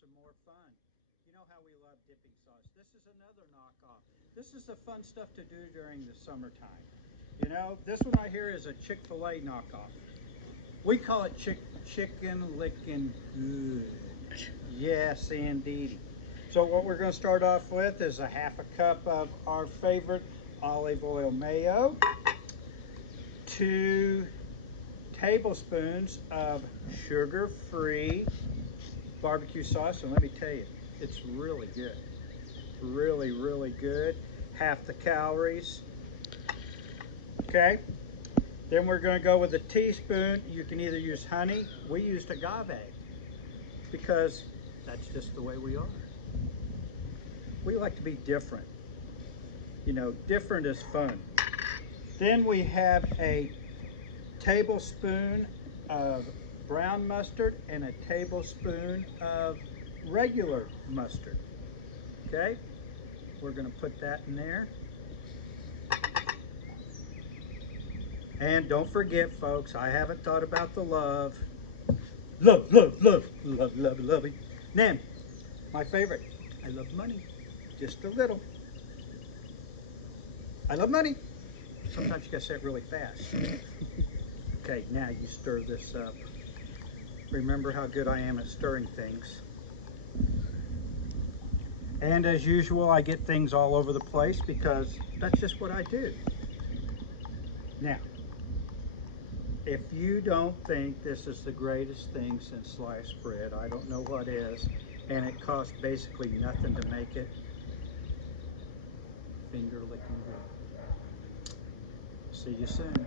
some more fun. You know how we love dipping sauce. This is another knockoff. This is the fun stuff to do during the summertime. You know, this one right here is a Chick-fil-A knockoff. We call it chicken licking good. Yes, indeed. So what we're going to start off with is a half a cup of our favorite olive oil mayo, 2 tablespoons of sugar-free barbecue sauce, and let me tell you, it's really good. Really, really good. Half the calories. Okay. Then we're going to go with a teaspoon. You can either use honey. We used agave because that's just the way we are. We like to be different. You know, different is fun. Then we have a tablespoon of brown mustard and a tablespoon of regular mustard. Okay, we're going to put that in there. And don't forget, folks, I haven't thought about the love. Love, love, love, love, love, loving. Then, my favorite, I love money. Just a little. I love money. Sometimes you gotta say it really fast. Okay, now you stir this up. Remember how good I am at stirring things. And as usual, I get things all over the place because that's just what I do. Now, if you don't think this is the greatest thing since sliced bread, I don't know what is, and it costs basically nothing to make it, finger licking good. See you soon.